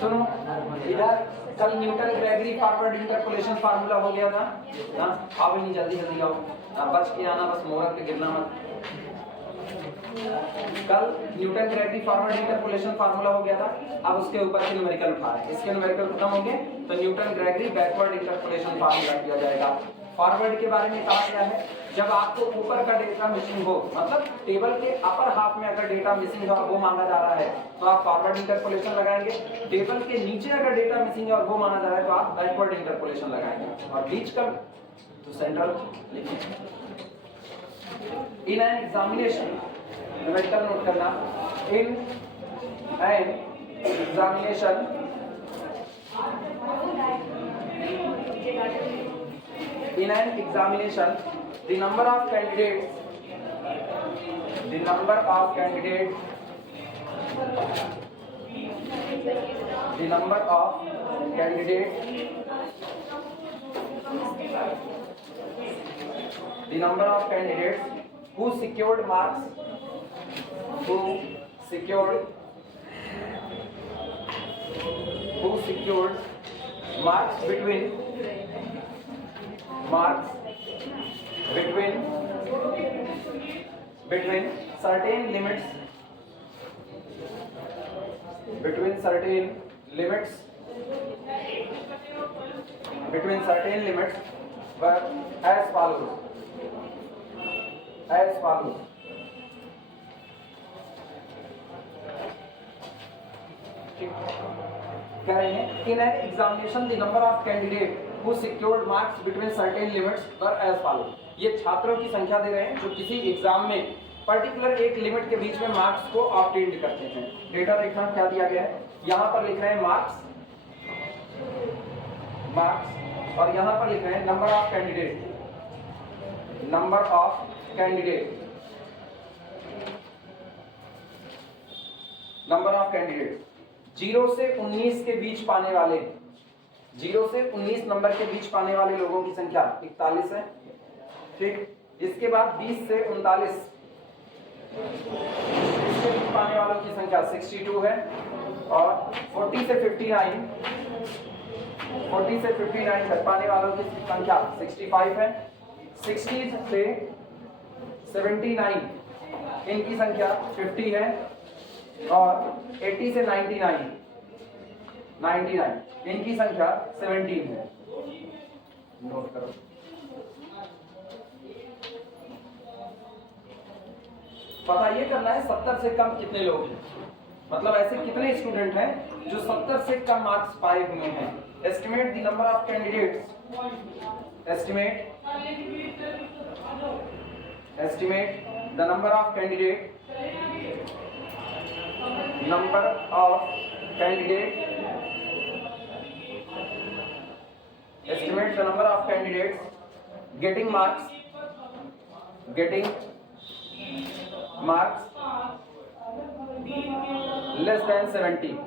सुनो, इधर कल Newton Gregory forward interpolation formula हो गया था ना। आओ नहीं, जल्दी जल्दी आओ, बच के आना, बस मोहर पे गिरना मत। कल Newton Gregory forward interpolation formula हो गया था, अब उसके ऊपर के न्यूमेरिकल उठा रहे हैं। इसके न्यूमेरिकल खत्म हो गए तो Newton Gregory backward interpolation formula किया जाएगा। फॉरवर्ड के बारे में कहा गया है, जब आपको ऊपर का डेटा मिसिंग हो, मतलब टेबल के अपर हाफ में अगर डेटा मिसिंग है और वो मांगा जा रहा है तो आप फॉरवर्ड इंटरपोलेशन लगाएंगे। टेबल के नीचे अगर डेटा मिसिंग है और वो माना जा रहा है तो आप बैकवर्ड इंटरपोलेशन लगाएंगे। और बीच का तो सेंट्रल लिखिए। In an examination, numerical note करना, in an examination in an examination the number of candidates the number of candidates who secured marks between certain limits were as follows कह रहे हैं इन an examination the number of candidate who secured marks between certain limits were as follows। ये छात्रों की संख्या दे रहे हैं जो किसी एग्जाम में पर्टिकुलर एक लिमिट के बीच में मार्क्स को ऑब्टेन करते हैं। डेटा देखना क्या दिया गया है, यहाँ पर लिख रहे हैं मार्क्स और यहाँ पर लिख रहे हैं नंबर ऑफ कैंडिडेट 0 से 19 के बीच पाने वाले 0 से 19 नंबर के बीच पाने वाले लोगों की संख्या 41 है। ठीक, इसके बाद 20 से 39 इसके बीच पाने वालों की संख्या 62 है। और 40 से 59 तक पाने वालों की संख्या 65 है। 60 से 79 इनकी संख्या 50 है। और 80 से 99 इनकी संख्या 17 है। नोट करो। पता ये करना है 70 से कम कितने लोग हैं, मतलब ऐसे कितने स्टूडेंट हैं जो 70 से कम मार्क्स पाए हुए हैं। Estimate the number of candidates estimate the number of candidates getting marks less than 70।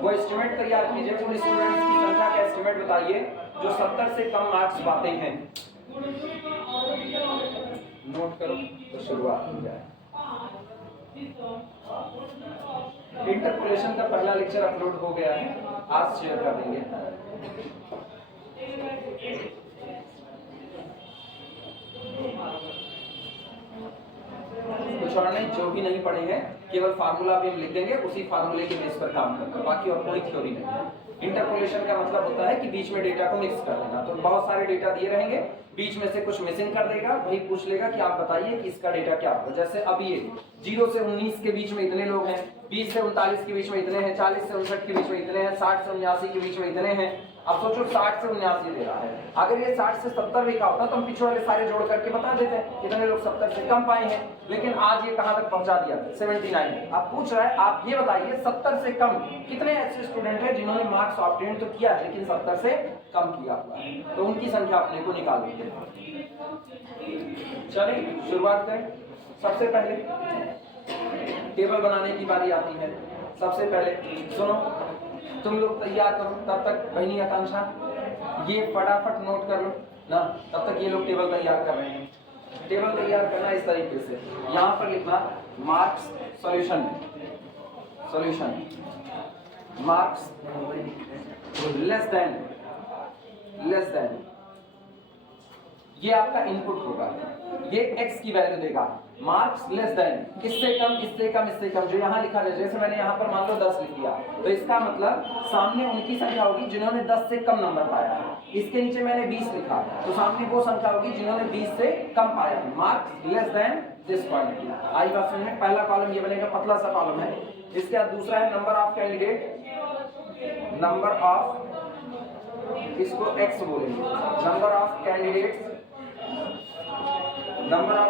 वो एस्टिमेट तैयार कीजिए, उन स्टूडेंट्स की संख्या का एस्टिमेट बताइए जो 70 से कम मार्क्स पाते हैं। नोट करो तो शुरुआत हो जाए। इंटरपोलेशन का पहला लेक्चर अपलोड हो गया है, आज शेयर कर देंगे। कुछ और नहीं, जो भी नहीं पढ़े हैं केवल फार्मूला भी हम लिख देंगे, उसी फार्मूले के बेस पर काम करना, बाकी और कोई थ्योरी नहीं है। इंटरपोलेशन का मतलब होता है कि बीच में डेटा को मिक्स कर देना। तो बहुत सारे डेटा दिए रहेंगे, बीच में से कुछ मिसिंग कर देगा, वही पूछ लेगा कि आप बताइए कि इसका डेटा क्या होगा। जैसे अब ये 0 से 19 के बीच में इतने लोग हैं, 20 से 39 के बीच में इतने हैं, 40 से 59 के बीच में इतने हैं, 60 से 79 के बीच में इतने हैं। अब सोचो 60 से 79 दे रहा है, अगर ये 60 से 70 लिखा होता तो हम पिछले वाले सारे जोड़ करके बता देते हैं कितने लोग 70 से कम पाए हैं। लेकिन आज ये कहां तक पहुंचा दिया, 79। अब पूछ रहा है आप ये बताइए 70 से कम कितने ऐसे स्टूडेंट हैं जिन्होंने मार्क्स ऑब्टेन तो किया लेकिन 70 से कम किया हुआ है, तो उनकी संख्या अपने को निकाल लीजिए। चलिए शुरुआत करें। सबसे पहले टेबल बनाने की बारी आती है। सबसे पहले सुनो, तुम लोग तैयार करो, तब तक बहनी आकांक्षा ये फटाफट नोट कर लो ना, तब तक ये लोग टेबल तैयार कर रहे हैं। टेबल तैयार करना इस तरीके से, यहाँ पर लिखना marks solution marks less then ये आपका इनपुट होगा, ये x की वैल्यू देगा। मार्क्स लेस देन इससे कम जो यहाँ लिखा है, जैसे मैंने यहाँ पर मान लो 10 लिख दिया, तो इसका मतलब सामने उनकी संख्या होगी जिन्होंने 10 से कम नंबर पाया है। इसके नीचे मैंने 20 लिखा, तो सामने वो संख्या होगी जिन्होंने 20 से कम पाया है। Marks less than this quantity. आई बात समझ में? पहला कॉलम ये बनेगा, पतला सा कॉलम है। इसके बाद दूसरा है number of candidate, number of, इसको x बोलेंगे, number of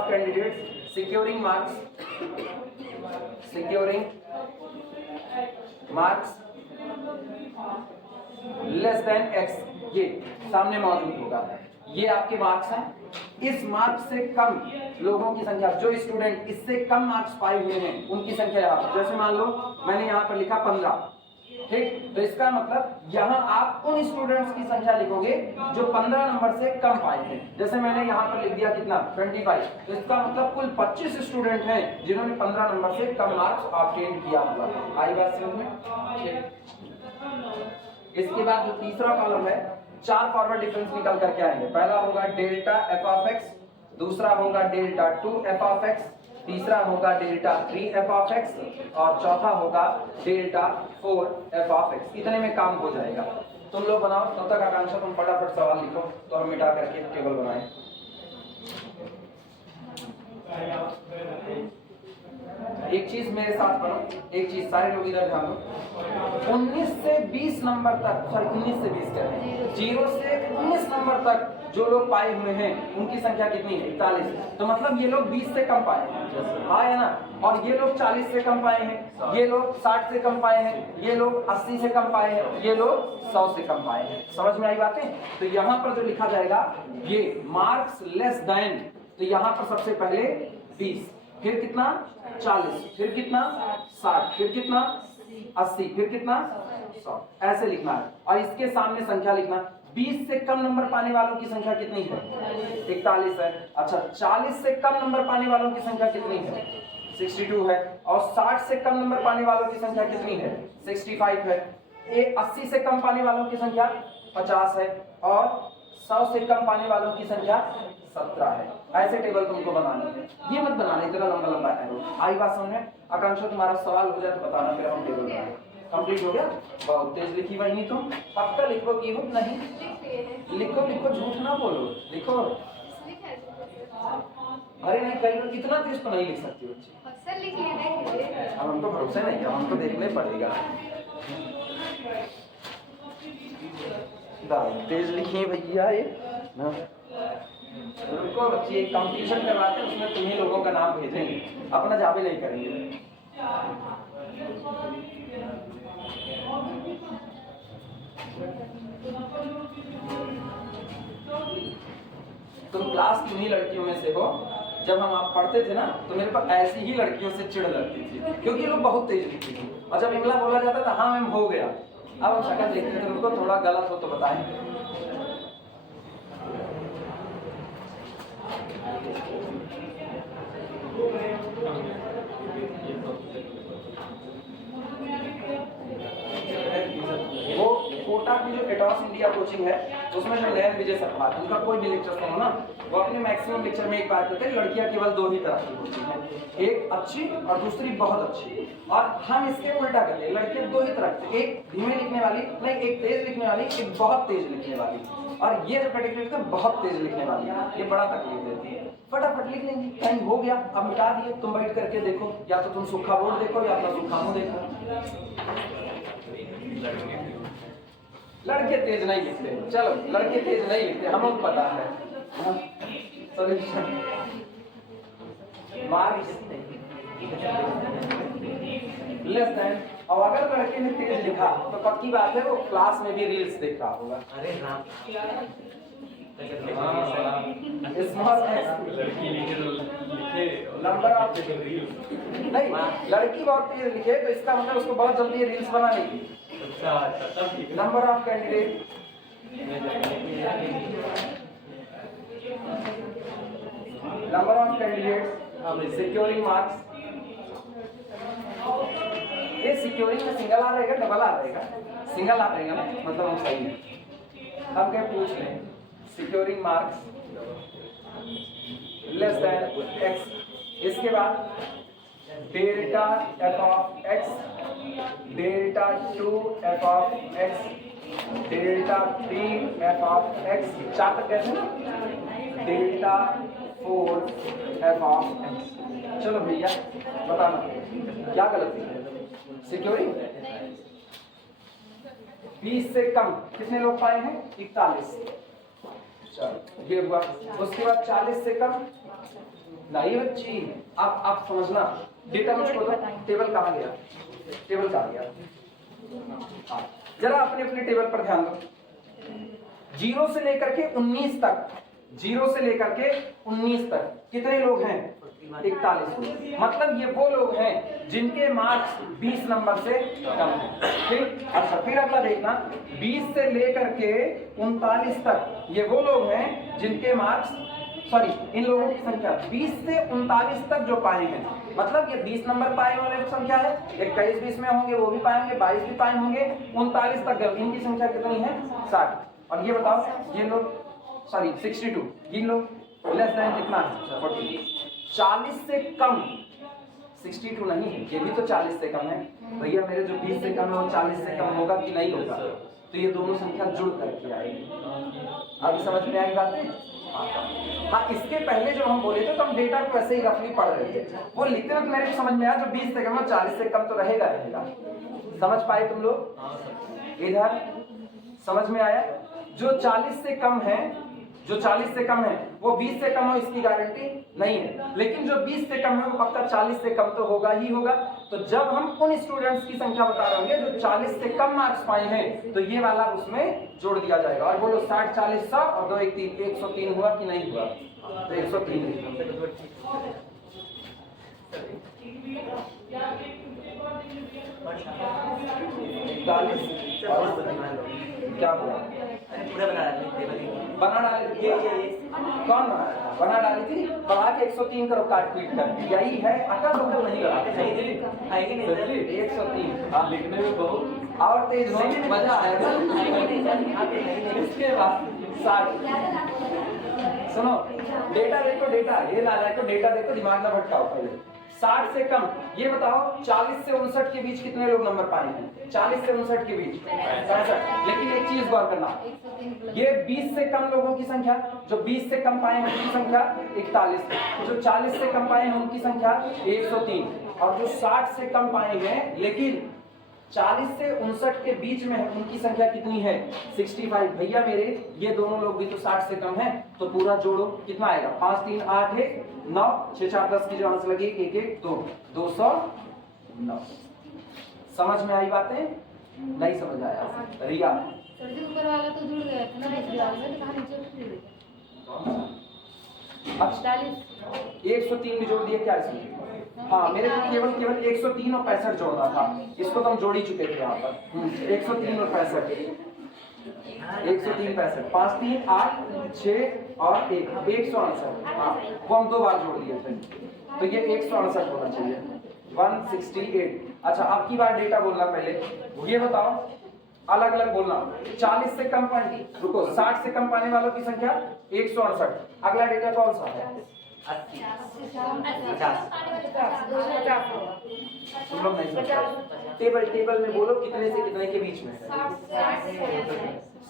candidates securing marks less than x, ये सामने मौजूद होगा। ये आपके मार्क्स हैं। इस मार्क्स से कम लोगों की संख्या, जो स्टूडेंट इससे कम मार्क्स पाए हुए हैं उनकी संख्या यहाँ पर, जैसे मान लो मैंने यहाँ पर लिखा 15, ठीक, तो इसका मतलब यहाँ आप उन स्टूडेंट्स की संख्या लिखोगे जो 15 नंबर से कम पाए हैं। जैसे मैंने यहाँ पर लिख दिया कितना 25, तो इसका मतलब कुल 25 स्टूडेंट हैं जिन्होंने 15 नंबर से कम मार्क्स ऑब्टेन किया हुआ। आई बात समझ में? इसके बाद जो तीसरा कॉलम है, 4 फॉरवर्ड डिफरेंस निकल करके आएंगे। पहला होगा डेल्टा एफ ऑफ एक्स, दूसरा होगा डेल्टा 2 एफ ऑफ एक्स, तीसरा होगा डेल्टा 3 एफ ऑफ एक्स और चौथा होगा डेल्टा 4 एफ ऑफ एक्स। इतने में काम हो जाएगा। तुम लोग बनाओ, तब तक आकांक्षा तुम फटाफट सवाल लिखो, तो हम मिटा करके टेबल बनाएं। एक चीज मेरे साथ पढ़ो, एक चीज सारे लोग इधर ध्यान दो। 19 से 20 नंबर तक, सॉरी 19 से 20 क्या है, 0 से 19 नंबर तक जो लोग पाए हुए हैं उनकी संख्या कितनी है? 41। तो मतलब ये लोग 20 से कम पाए हैं, हाँ है ना? और ये लोग 40 से कम पाए हैं, ये लोग 60 से कम पाए हैं, ये लोग 80 से कम पाए हैं, ये लोग 100 से कम पाए हैं। समझ में आई बातें? तो यहाँ पर जो लिखा जाएगा ये मार्क्स लेस देन, तो यहाँ पर सबसे पहले 20, फिर कितना 40, फिर कितना 60, फिर कितना 80, फिर कितना 100, ऐसे लिखना है। और इसके सामने संख्या लिखना। 20 से कम नंबर पाने वालों की संख्या कितनी है? 41 है। अच्छा, 40 से कम नंबर पाने वालों की संख्या कितनी है? 62 है। और 60 से कम नंबर पाने वालों की संख्या कितनी है? 65 है। 80 से कम पाने वालों की संख्या 50 है और 100 से कम पाने वालों की संख्या 17 है। ऐसे टेबल तुमको बनानी है, ये मत बनाना इतना लंबा लंबा एरो। आई बात समझ में? आकांक्षा तुम्हारा सवाल हो जाए तो बताना, फिर हम टेबल बनाएंगे। कंप्लीट हो गया? बहुत तेज लिखी भाई, नहीं तुम पक्का लिखो कि हो नहीं? लिखो लिखो, झूठ ना बोलो, लिखो। अरे नहीं, कई लोग इतना तेज तो नहीं लिख सकती बच्ची। अब हमको भरोसा नहीं है, हमको देखने पड़ेगा। तेज लिखिए भैया ये ना। रुको बच्ची, एक कंपटीशन करवाते हैं, उसमें तुम्ही लोगों का नाम भेजेंगे, अपना जावे नहीं करेंगे। तुम क्लास तुम्ही लड़कियों में से हो। जब हम आप पढ़ते थे ना तो मेरे पर ऐसी ही लड़कियों से चिढ़ लगती थी, क्योंकि ये लोग बहुत तेज लिखती थी। और जब इंग्लिश बोला जाता था, हाँ मैम हो गया। अब हम शक्ल देखते थे, उनको थोड़ा गलत हो तो बताएं। वो कोटा की जो एटॉस इंडिया कोचिंग है, उसमें जो नयन विजय सर, उनका कोई भी लेक्चर सुनो ना, वो अपने मैक्सिमम लेक्चर में एक बात कहते हैं, लड़कियां केवल 2 ही तरह की होती हैं, एक अच्छी और दूसरी बहुत अच्छी। और हम इसके उल्टा करते हैं, लड़कियां 2 ही तरह की, एक धीमे लिखने वाली, नहीं एक तेज लिखने वाली, एक बहुत तेज लिखने वाली। और ये जो कैटेगरी है बहुत तेज लिखने वाली, ये बड़ा तकलीफ देती है। फटाफट लिख लेंगे, कहीं हो गया, अब मिटा दिए। तुम बैठ करके देखो, या तो तुम सूखा बोर्ड देखो या अपना सूखा मुंह देखो। लड़के तेज नहीं लिखते, चलो लड़के तेज नहीं लिखते, हमको पता है। Solution marks less then. और अगर लड़के ने तेज लिखा तो पक्की बात है वो क्लास में भी रील्स देख रहा होगा। अरे राम, स्मॉल लड़की लिखे नंबर ऑफ नहीं, लड़की बहुत तेज लिखे तो इसका मतलब उसको बहुत जल्दी रील्स बना लेगी। Number of candidate, number of candidate securing marks ये सिक्योरिंग में सिंगल आर रहेगा डबल आर रहेगा? सिंगल आर रहेगा ना, मतलब हम सही है। अब क्या पूछ लें, securing marks less then x, इसके बाद delta f of x, delta 2 f of x, delta 3 f of x, 4 तक कैसे, डेल्टा 4 f ऑफ x। चलो भैया बताना क्या गलत है? सिक्योरिंग 20 से कम कितने लोग पाए हैं? 41। चलो ये हुआ। उसके बाद 40 से कम नहीं बच्ची, अब समझना, डेटा मुझको दो, टेबल कहाँ गया, टेबल कहाँ गया? जरा अपने अपने टेबल पर ध्यान दो। 0 से लेकर के 19 तक, 0 से लेकर के 19 तक कितने लोग हैं? 41 लोग। मतलब ये वो लोग हैं जिनके मार्क्स 20 नंबर से कम हैं। ठीक, अच्छा फिर अगला देखना, 20 से लेकर के 39 तक ये वो लोग हैं जिनके मार्क्स, सॉरी इन लोगों की संख्या 20 से 39 तक जो पाए हैं, मतलब ये 20 नंबर पाए वाले की संख्या है, 21 20 में होंगे वो भी पाएंगे, 22 भी पाए होंगे, 39 तक गए, इनकी संख्या कितनी है? 60। और ये बताओ ये लोग, सॉरी 62, ये लोग लेस देन कितना है? 40। 40 से कम 62 नहीं है, ये भी तो 40 से कम है भैया। मेरे जो 20 से कम है वो 40 से कम होगा कि नहीं होगा? तो ये दोनों संख्या जुड़ करके आएगी। अभी समझ में आई बातें? हाँ, इसके पहले जब हम बोले थे तो हम डेटा को ऐसे ही रफली पढ़ रहे थे, वो लिखते वक्त मेरे को समझ में आया जो 20 से कम है 40 से कम तो रहेगा। समझ पाए तुम लोग? इधर समझ में आया? जो 40 से कम है, जो 40 से कम है वो 20 से कम हो इसकी गारंटी नहीं है, लेकिन जो 20 से कम है वो पक्का 40 से कम तो होगा ही होगा। तो जब हम उन स्टूडेंट्स की संख्या बता रहे होंगे जो 40 से कम मार्क्स पाए हैं तो ये वाला उसमें जोड़ दिया जाएगा। और बोलो 60 40 100 और 2 1 3, 103 हुआ कि नहीं हुआ? तो 103 क्या हुआ? बना डाली थी, कौन बना डाली थी? बढ़ा के 103 करो, काट पीट कर, यही है। अकल बकल नहीं लगा 103 लिखने में बहुत और तेज हो, मजा आएगा। इसके बाद 60, सुनो डेटा देखो, डेटा ये ला रहा है तो डेटा देखो, दिमाग ना भटकाओ पहले। 60 से कम, ये बताओ 40 से 59 के बीच कितने लोग नंबर पाए हैं? 40 से 59 के बीच 65। लेकिन एक चीज गौर करना, ये 20 से कम लोगों की संख्या, जो 20 से कम पाए हैं उनकी संख्या 41, जो 40 से कम पाए हैं उनकी संख्या 103, और जो 60 से कम पाए हैं लेकिन 40 से 59 के बीच में है उनकी संख्या कितनी है? 65। भैया मेरे ये दोनों लोग भी तो 60 से कम हैं, तो पूरा जोड़ो कितना आएगा? 5 3 8 1 9, 6 4 10 की जो आंसर लगी 1 1 2, 209। समझ में आई बातें? नहीं समझ आया? रिया ऊपर वाला तो जुड़ गया था ना, अच्छा 103 भी जोड़ दिया क्या इसमें? हाँ, मेरे को केवल 103 और 65 जोड़ना था, इसको तो हम जोड़ ही चुके थे यहाँ पर। 103 और 65, 103 65, 5 3 8 6 और 1, 168। हाँ, वो हम 2 बार जोड़ दिए थे, तो ये 168 होना चाहिए, 168। अच्छा, अब की बार डेटा बोलना पहले, ये बताओ अलग अलग बोलना। 40 से कम पाने, रुको, 60 से कम पाने वालों की संख्या 168। अगला डेटा कौन सा है? 80। तुम लोग नहीं समझ, टेबल में बोलो कितने से कितने के बीच में?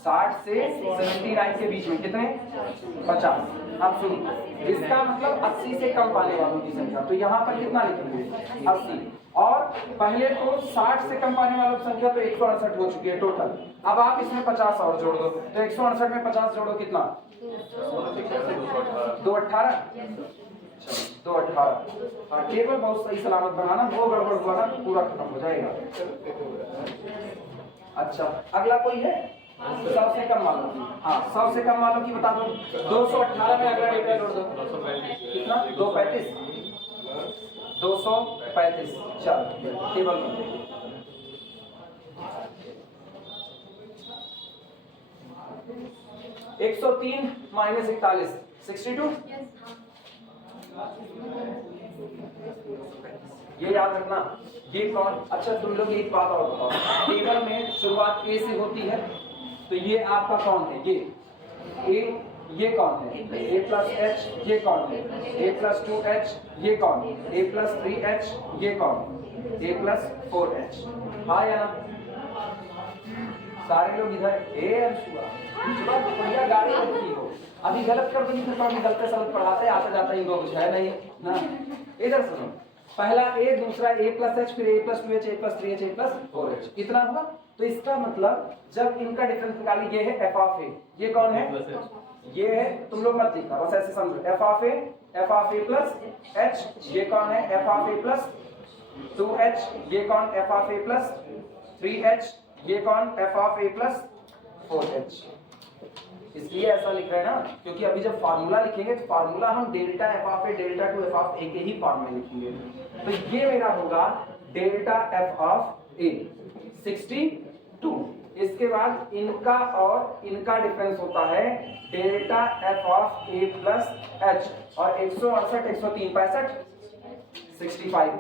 60 से 79 के बीच में कितने? 50। अब सुनो, इसका मतलब 80 से कम पाने वालों की संख्या, तो यहाँ पर कितना लिखेंगे? 80। और पहले तो 60 से कम पाने वालों की संख्या तो 168 हो चुकी है टोटल। अब आप इसमें 50 और जोड़ दो, तो 168 में 50 जोड़ो कितना? 218। 218। हाँ, टेबल बहुत सही सलामत बनाना, वो गड़बड़ हुआ ना तो पूरा खत्म हो जाएगा। अच्छा, अगला कोई है? 100 से कम वालों की, हाँ 100 से कम वालों की बता दो। 218 में अगला डेटा जोड़ दो, कितना? 235। 235। चलो टेबल में 103 माइनस 41 62। ये याद रखना, ये कौन, अच्छा तुम लोग एक बात और बताओ, टेबल में शुरुआत ए से होती है, तो ये आपका कौन है, ये ए, ये कौन है, a प्लस एच, ये कौन है, a प्लस 2h, ये कौन, a प्लस 3h, ये कौन, a प्लस 4h। हाँ या ना, सारे लोग इधर ए अंशुआ बढ़िया गाड़ी रखी हो, अभी गलत कर दी तो अभी गलत सलत पढ़ाते आते जाते इनको कुछ है नहीं ना। इधर सुनो, पहला ए, दूसरा a प्लस एच, फिर a plus 2h, a plus 3h, a plus 4h, इतना हुआ। तो इसका मतलब जब इनका डिफरेंस निकाली, ये है f ऑफ a, ये कौन है, ये है, तुम लोग मत लिखना, बस ऐसे समझो, f of a plus h, ये कौन है, f of a plus 2h, ये कौन, f of a plus 3h, ये कौन, f of a plus 4h। इसलिए ऐसा लिख रहे हैं ना, क्योंकि अभी जब फार्मूला लिखेंगे तो फार्मूला हम delta f of a, delta 2 f of a के ही फॉर्म में लिखेंगे। तो ये मेरा होगा डेल्टा f ऑफ a 62। इसके बाद इनका और इनका डिफरेंस होता है delta f of a plus h, और 168, 103, 65, 65।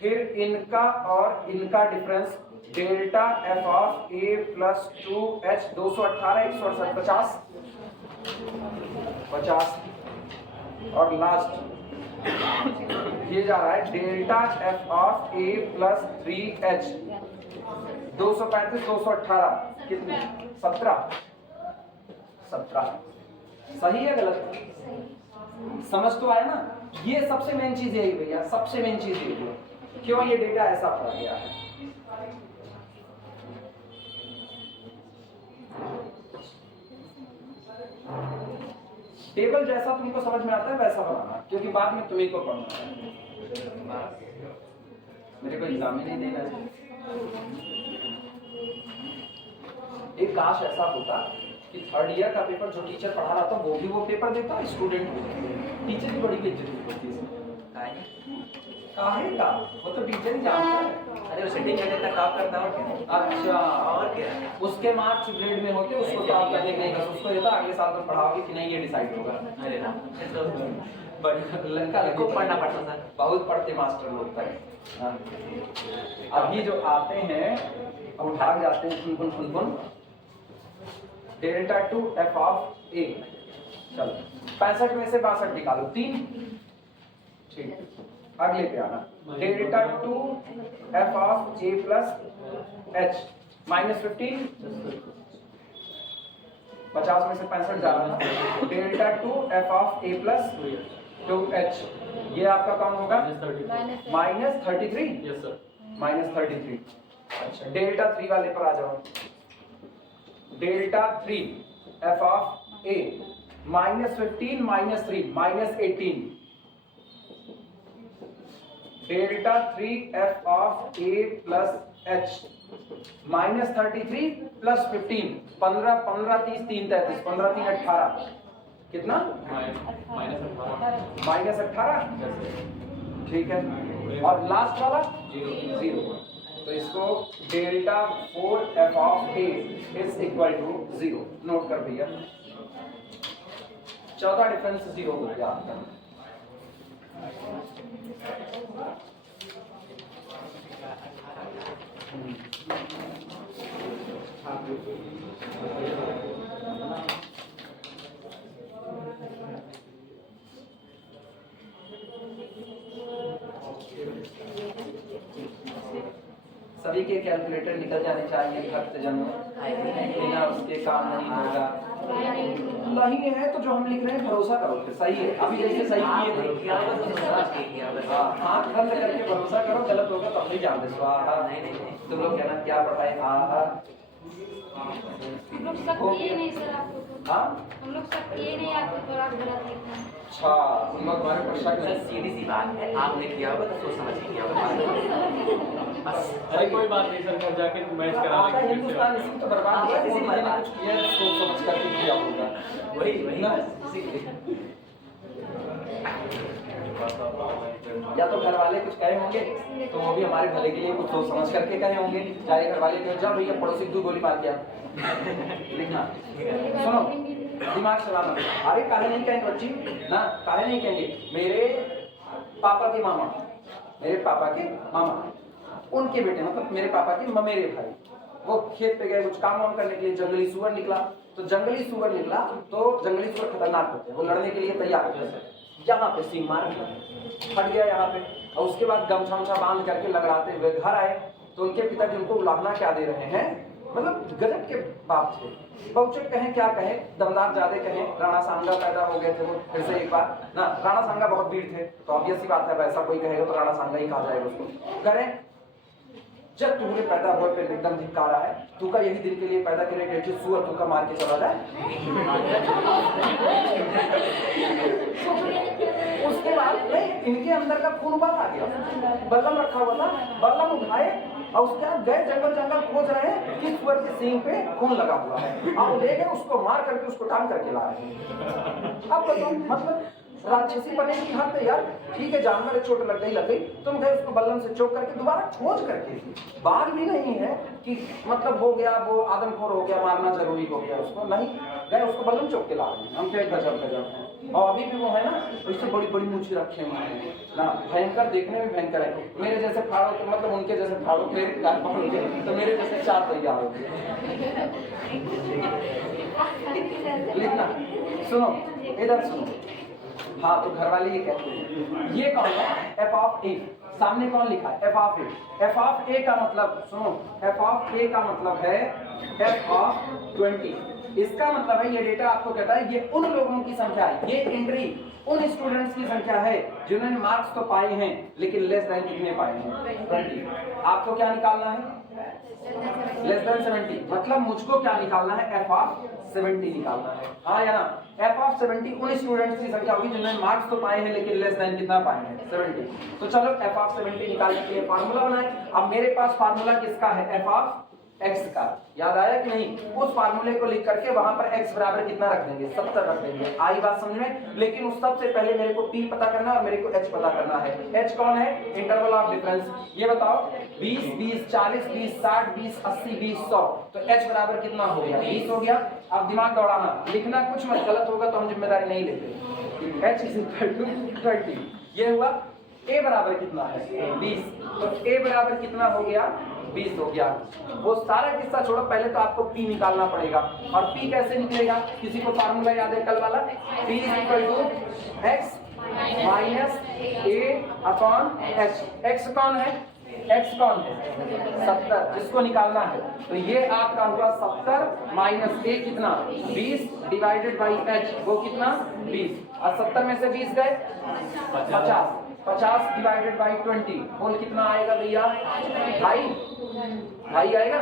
फिर इनका और इनका difference delta f of a plus 2h, 218, 168, 50, 50। और लास्ट ये जा रहा है delta f of a plus 3h, 235, 218, कितने, 17, 17। सही है गलत, समझ तो आया ना। ये सबसे मेन चीज यही भैया, सबसे मेन चीज यही है, क्यों ये डेटा ऐसा पड़ा गया है। टेबल जैसा तुमको समझ में आता है वैसा बनाना, क्योंकि बाद में तुम्ही को पढ़ना है, मेरे को एग्जाम ही नहीं देना है। एक काश ऐसा होता कि थर्ड ईयर का पेपर जो टीचर पढ़ा रहा था वो भी वो पेपर देता, स्टूडेंट टीचर की बड़ी बेइज्जती होती है। काहे का, वो तो टीचर ही जानता है। अरे वो सेटिंग करने तक काम करता और क्या। अच्छा, और क्या, उसके मार्क्स ग्रेड में होते, उसको काम करने के नहीं, बस उसको देता, अगले साल तक पढ़ाओगे कि नहीं ये डिसाइड होगा। अरे ना तो बड़ी लंका को पढ़ना पड़ता था, बहुत पढ़ते मास्टर लोग तक। हाँ। अभी जो आते हैं अब भाग जाते हैं फुन फुन फुन, डेल्टा 2 f ऑफ a, चलो 65 में से 62 निकालो, 3, ठीक। अगले पे आना, delta 2 f of a plus h minus 15, 50 में से 65 जा रहा है, delta 2 f of a plus 2h, ये आपका कौन होगा, माइनस 33, यस सर, माइनस 33। अच्छा, डेल्टा 3 वाले पर आ जाओ, delta 3 f of a minus 15 minus 3 minus 18, delta 3 f of a plus h minus 33 plus 15, 15, 15, 30, 3, 33, 15, 3, 18, कितना, माइनस 18, ठीक है। और लास्ट वाला 0, तो इसको delta 4 f of a is equal to 0 note कर भैया। चौथा डिफरेंस 0 हो गया आपका। सभी के कैलकुलेटर निकल जाने चाहिए भक्त जनों, बिना उसके काम नहीं होगा। नहीं है तो जो हम लिख रहे हैं भरोसा करो, फिर सही है। अभी जैसे सही किए थे, हाँ बंद करके भरोसा करो, गलत होगा तब नहीं जान दे। स्वाहा, तुम लोग कहना क्या पढ़ाए, हम लोग शक किए नहीं सर आपको, हाँ हम लोग शक किए नहीं आपको, थोड़ा गलत लिखा है। अच्छा, तुम लोग हमारे पर शक सर नहीं। सीधी सी बात है, आपने किया होगा तो सोच समझ के किया होगा। अरे कोई बात नहीं सर, घर जाके मैच करा आपका लेंगे। हिंदुस्तान इसी तो बर्बाद किया, किसी ने कुछ किया सोच समझ करके किया होगा। वही ना, या तो घर वाले कुछ कहे होंगे तो वो भी हमारे भले के लिए कुछ सोच समझ करके कहे होंगे, चाहे घर वाले कहे जा भैया पड़ोसी को 2 गोली मार गया, लिखना। सुनो, दिमाग चलाना। अरे काहे नहीं कहेंगे बच्ची ना, काहे नहीं कहेंगे, मेरे पापा के मामा मेरे पापा के मामा, उनके बेटे मतलब मेरे पापा के ममेरे भाई, वो खेत पे गए कुछ काम वाम करने के लिए, जंगली सुअर निकला। तो जंगली सुअर निकला तो जंगली सुअर खतरनाक होते हैं, वो लड़ने के लिए तैयार हो गए। यहाँ पे सींग मार दिया, फट गया यहाँ पे। और उसके बाद गमछा वमछा बांध करके लगड़ाते हुए घर आए तो उनके पिताजी उनको उलाहना क्या दे रहे हैं, मतलब गजब के बाप थे। बहुचक कहें क्या कहें, दमदार ज्यादा कहें, राणा सांगा पैदा हो गए थे वो फिर से एक बार ना। राणा सांगा बहुत वीर थे तो ऑब्वियस सी बात है, वैसा कोई कहेगा तो राणा सांगा ही कहा जाएगा उसको। करें जब तुम्हें पैदा हुए पे एकदम धिक्कारा है, तू का यही दिन के लिए पैदा करे कि सुअर तू का मार के चला जाए। उसके बाद नहीं, इनके अंदर का खून उबाल आ गया, बल्लम रखा हुआ था, बल्लम उठाए और उसके बाद गए जंगल जंगल खोज रहे हैं कि सुअर के सींग पे खून लगा हुआ है, और ले गए उसको मार करके उसको टांग करके ला रहे हैं। अब बताओ मतलब राक्षसी बने की हद है यार। ठीक है जानवर चोट लग गई, तुम गए उसको बल्लम से चोक करके दोबारा खोज करके, बात भी नहीं है कि मतलब हो गया वो आदमखोर हो गया, मारना जरूरी हो गया उसको, नहीं गए उसको बल्लम चोक के ला रहे हैं। हम क्या गजब हैं। और अभी भी वो है ना, उससे बड़ी बड़ी मूछी रखे हुए हैं ना, भयंकर, देखने में भयंकर है। मेरे जैसे फाड़ो तो मतलब उनके जैसे फाड़ो, मेरे तो मेरे जैसे 4 तैयार हो गए। लिखना, सुनो इधर सुनो। हाँ तो घर वाले ये कहते हैं, ये कौन है एफ ऑफ ए, सामने कौन लिखा है F of A. F of A का मतलब सुनो, एफ ऑफ ए का मतलब है एफ ऑफ 20। इसका मतलब है ये डेटा आपको कहता है ये उन लोगों की संख्या है, ये एंट्री उन स्टूडेंट्स की संख्या है जिन्होंने मार्क्स तो पाए हैं लेकिन लेस देन कितने पाए हैं 20। आपको क्या निकालना है लेस देन 70, मतलब मुझको क्या निकालना है एफ ऑफ 70 निकालना है, हाँ या ना। एफ ऑफ 70 उन स्टूडेंट्स की संख्या होगी जिन्होंने मार्क्स तो पाए हैं लेकिन लेस देन कितना पाए हैं 70। तो चलो एफ ऑफ 70 निकालने के लिए फार्मूला बनाए। अब मेरे पास फार्मूला किसका है एफ ऑफ x का, याद आया कि नहीं। उस फार्मूले को लिख करके वहां पर x बराबर कितना रख देंगे 70 रख देंगे। आई बात समझ में। लेकिन उस सबसे पहले मेरे को p पता करना है और मेरे को h पता करना है। h कौन है इंटरवल ऑफ डिफरेंस। ये बताओ 20 20 40 20 60 20 80 20 100, तो h बराबर कितना हो गया 20 हो गया। अब दिमाग दौड़ाना, लिखना कुछ मत, गलत होगा तो हम जिम्मेदारी नहीं लेते। h = 20 ये हुआ। a बराबर कितना है 20, तो a बराबर कितना हो गया 20 हो गया। वो सारा किस्सा छोड़ो, पहले तो आपको p निकालना पड़ेगा। और p कैसे निकलेगा, किसी को फार्मूला याद है कल वाला, p = x - a/h। x कौन है, x कौन है 70, जिसको निकालना है। तो ये आपका हुआ 70 माइनस a कितना 20 डिवाइडेड बाई h, वो कितना 20, और 70 में से 20 गए 50, 50 डिवाइडेड बाई 20, बोल कितना आएगा भैया 2.5 आएगा।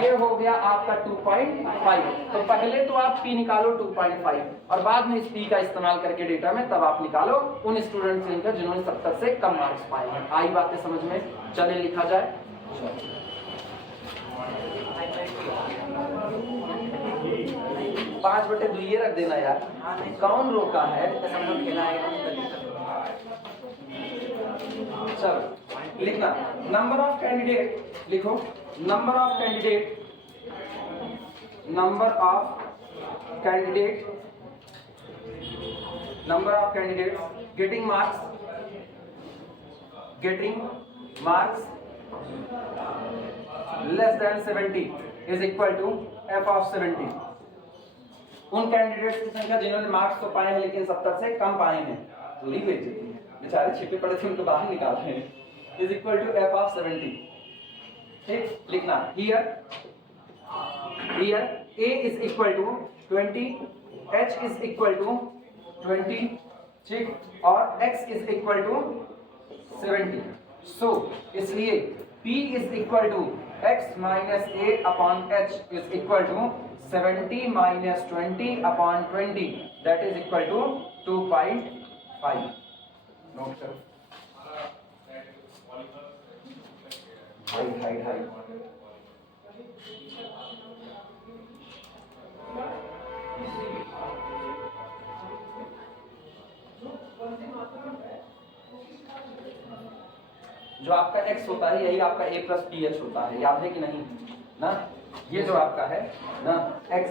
ये हो गया आपका 2.5। तो पहले तो आप p निकालो 2.5 और बाद में इस p का इस्तेमाल करके डेटा में तब आप निकालो उन स्टूडेंट्स की जिन्होंने 70 से कम मार्क्स पाए हैं। आई बातें समझ में, चले लिखा जाए। 5/2 रख देना यार, कौन रोका है। चलो लिखना, नंबर ऑफ कैंडिडेट लिखो, number of candidate getting marks less than 70 is equal to F of 70। उन कैंडिडेट्स की संख्या जिन्होंने मार्क्स तो पाए हैं लेकिन 70 से कम पाए हैं, पूरी बेइज्जती है, बेचारे छिपे पड़े थे उनको बाहर निकाल रहे हैं, is equal to F of 70। ठीक लिखना, here a is equal to 20, h is equal to 20, ठीक, और x is equal to 70। So इसलिए p is equal to x minus a upon h is equal to 70 minus 20 upon 20, that is equal to 2.5। Note करो, हाई जो आपका x होता है यही आपका a प्लस ph होता है, याद है कि नहीं ना। ये जो आपका है ना x,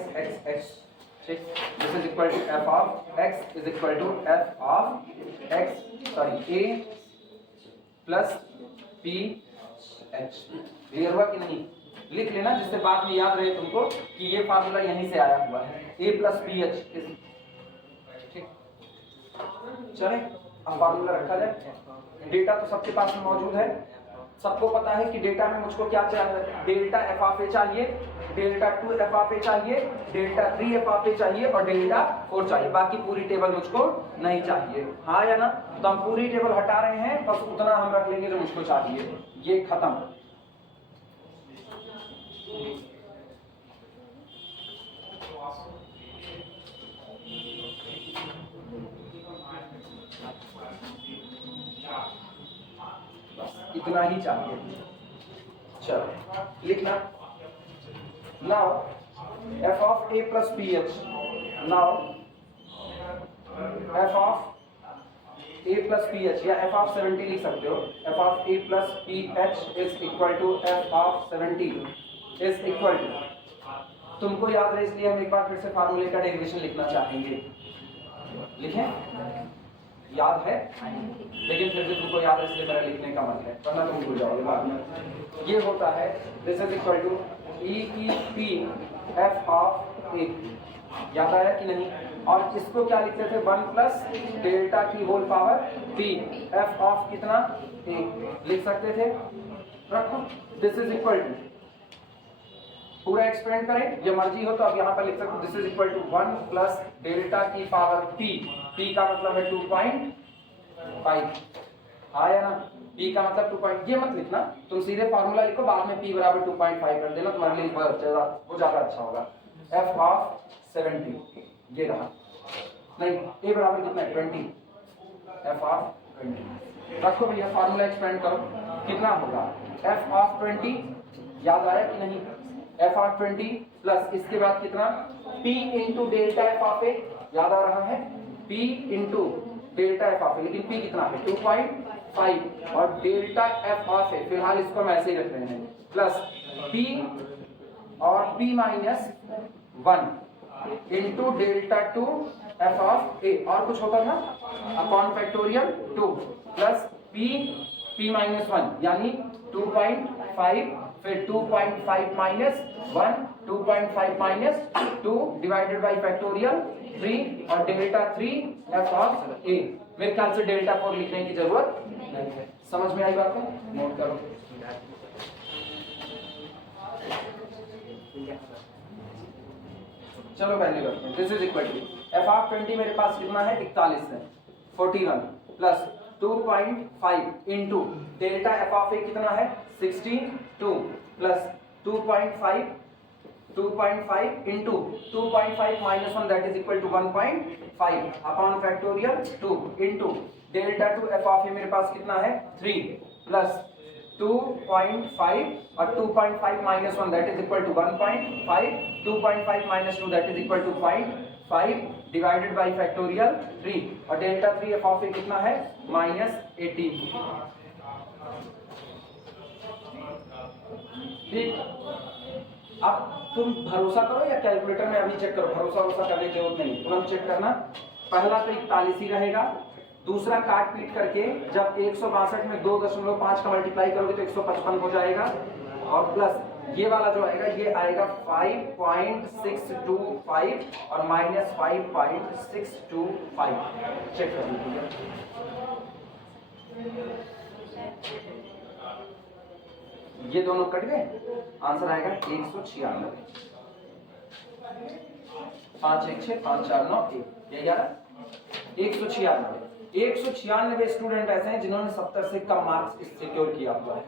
ठीक, this is equal to f of x is equal to f of x, sorry a plus P H. Clear हुआ कि नहीं? लिख लेना जिससे बाद में याद रहे तुमको कि ये फार्मूला यहीं से आया हुआ है, A प्लस पी एच। ठीक, चले अब फार्मूला रखा जाए। डेटा तो सबके पास में मौजूद है, सबको पता है कि डेटा में मुझको क्या चाहिए, डेल्टा एफ ऑफ ए चाहिए, डेल्टा 2 एफ ऑफ ए चाहिए, डेल्टा 3 एफ ऑफ ए चाहिए और डेल्टा 4 चाहिए। बाकी पूरी टेबल मुझको नहीं चाहिए, हाँ या ना? तो हम पूरी टेबल हटा रहे हैं, बस उतना हम रख लेंगे जो मुझको चाहिए। ये खत्म। इतना ही चाहिए। चलो लिखना, now F of A plus P H, now F of A plus P H या एफ ऑफ 70 लिख सकते हो। F of A plus P H is equal to F of 70 is equal to, तुमको याद रहे इसलिए हम एक बार फिर से फार्मूले का डेरिवेशन लिखना चाहेंगे। लिखें? याद है? लेकिन फिर भी तुमको याद है इसलिए मेरा लिखने का मन है, वरना तुम भूल जाओगे बाद में। ये होता है this is equal to E P F of A. याद आया कि नहीं? और इसको क्या लिखते थे? 1 प्लस डेल्टा की whole power P F of कितना? ए लिख सकते थे। रखो, दिस इज इक्वल टू, पूरा एक्सपेंड करें, ये मर्जी हो तो अब यहाँ पर लिख सकते हो this is equal to 1 plus delta की पावर p। p का मतलब है 2.5, आया ना? p का मतलब 2. ये मत लिखना, तुम सीधे फार्मूला लिखो, बाद में p बराबर 2.5 कर देना, तुम्हारे लिए वो ज्यादा अच्छा होगा। f ऑफ 70 ये रहा, नहीं a बराबर कितना है? 20, f ऑफ 20 रखो भैया, फार्मूला एक्सपेंड करो, कितना होगा? f ऑफ 20, याद आया कि नहीं? f ऑफ 20 प्लस इसके बाद कितना? p into delta F of A, याद आ रहा है? p into delta F of A, लेकिन p कितना है? 2.5 और डेल्टा एफ ऑफ ए, फिलहाल इसको हम ऐसे ही रख रहे हैं, प्लस p और p minus 1 into delta 2 F of A, और कुछ होता था upon factorial 2 plus p minus 1 यानी 2.5, फिर 2.5 minus 1, 2.5 minus 2 divided by factorial 3 और डेल्टा 3 एफ ऑफ ए। मेरे ख्याल से डेल्टा 4 लिखने की जरूरत नहीं है। समझ में आई बात है? नोट करो। चलो वैल्यू रखते हैं। This is equal to F of 20 मेरे पास कितना है? 41 है, 41 plus 2.5 into delta F of A कितना है? 62 plus 2.5 into 2.5 minus 1 that is equal to 1.5 upon factorial 2 into delta 2 F of A मेरे पास कितना है? 3 प्लस 2.5 और 2.5 minus 1 that is equal to 1.5, 2.5 minus 2 that is equal to 0.5 divided by factorial 3 और delta 3 F of A कितना है? -18। ठीक, अब तुम भरोसा करो या कैलकुलेटर में अभी चेक करो, भरोसा करने की जरूरत नहीं, तुरंत चेक करना। पहला तो 41 ही रहेगा, दूसरा काट पीट करके जब 162 में 2.5 का मल्टीप्लाई करोगे तो 155 हो जाएगा, और प्लस ये वाला जो आएगा ये आएगा 5.625 और माइनस 5.625। चेक कर लीजिए, ये दोनों कट गए, आंसर आएगा 196। 5 1 6 5 4 9 1, ये 196। 196 स्टूडेंट ऐसे हैं जिन्होंने 70 से कम मार्क्स सिक्योर किया हुआ है।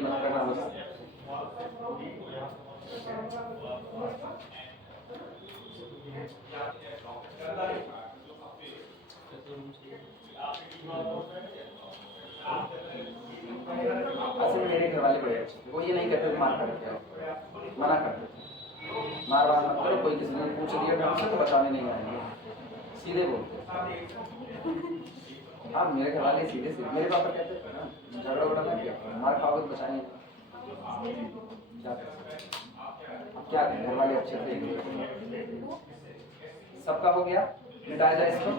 नहीं मत करना बस। असल मेरे घर वाले बड़े अच्छे थे, वो ये नहीं कहते मार करते मना करते मार वार मत करो, कोई किसी ने पूछ लिया ढंग से तो बचाने नहीं आएंगे, सीधे बोलते। हाँ मेरे घर वाले सीधे सीधे, मेरे पापा कहते थे ना झगड़ा वगड़ा मत किया, मार खाओगे तो बचाने क्या कर सकते, अब क्या करें, घर वाले अच्छे थे। सबका हो गया, मिटाया जाए इसको।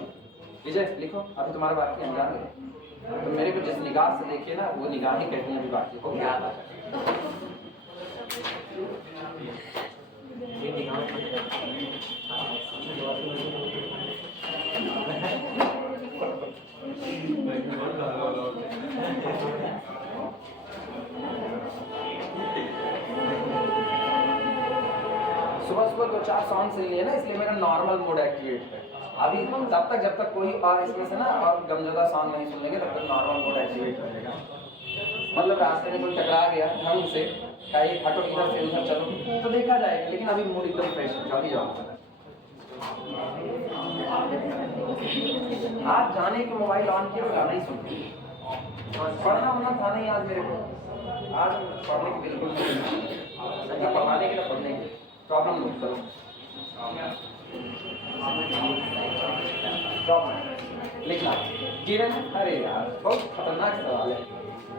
विजय लिखो, अभी तुम्हारा बाकी अनजान है, तो मेरे को जिस निगाह से देखिए ना वो निगाह ही कहती है अभी बाकी हो गया। सुबह सुबह 2-4 सॉन्ग सुन लिए ना, इसलिए मेरा नॉर्मल मोड एक्टिवेट है अभी। तब तक जब तक कोई और इसमें से ना और गमजदा सॉन्ग नहीं सुनेंगे तब तक नॉर्मल मोड एक्टिवेट रहेगा। मतलब रास्ते में कोई टकरा गया ढंग से, कहीं हटो इधर से उधर चलो तो देखा जाएगा, लेकिन अभी मूड एकदम फ्रेश है, जाओ ही जाओ। आज जाने के मोबाइल ऑन किया तो गाना ही सुन, पढ़ना होना था नहीं आज मेरे को, आज पढ़ने की बिल्कुल नहीं, पढ़ाने की ना पढ़ने की प्रॉब्लम नोट करो। प्रॉब्लम लिखना गिवन, अरे यार बहुत खतरनाक सवाल है।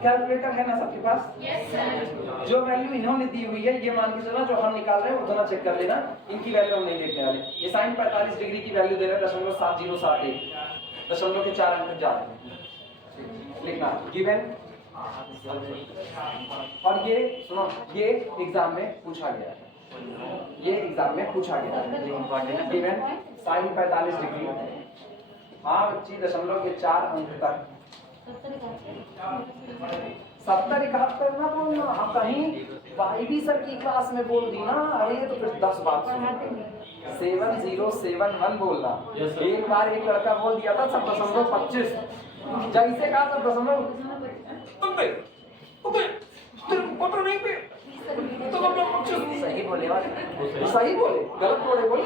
कैलकुलेटर है ना सबके पास? Yes sir. जो वैल्यू इन्होंने दी हुई है ये मान के चलना, जो हम निकाल रहे हैं उतना चेक कर लेना, इनकी वैल्यू हम नहीं देखने वाले। ये sin 45 डिग्री की वैल्यू दे रहे हैं 0.7071, दशमलव के 4 अंक तक जा रहे हैं। लिखना गिवन, और ये सुनो ये एग्जाम में पूछा गया है, ये एग्जाम में पूछा गया है। गिवन sin 45 डिग्री, हाँ बच्ची दशमलव के 4 अंक तक 70-71 ना बोलना, आप कहीं वाईबी सर की क्लास में बोल दी ना, अरे तो फिर 10 बात 7071 बोलना। एक बार एक लड़का बोल दिया था 7.25, जैसे कहा 7.25 सही बोले और सही बोले, गलत थोड़े बोले,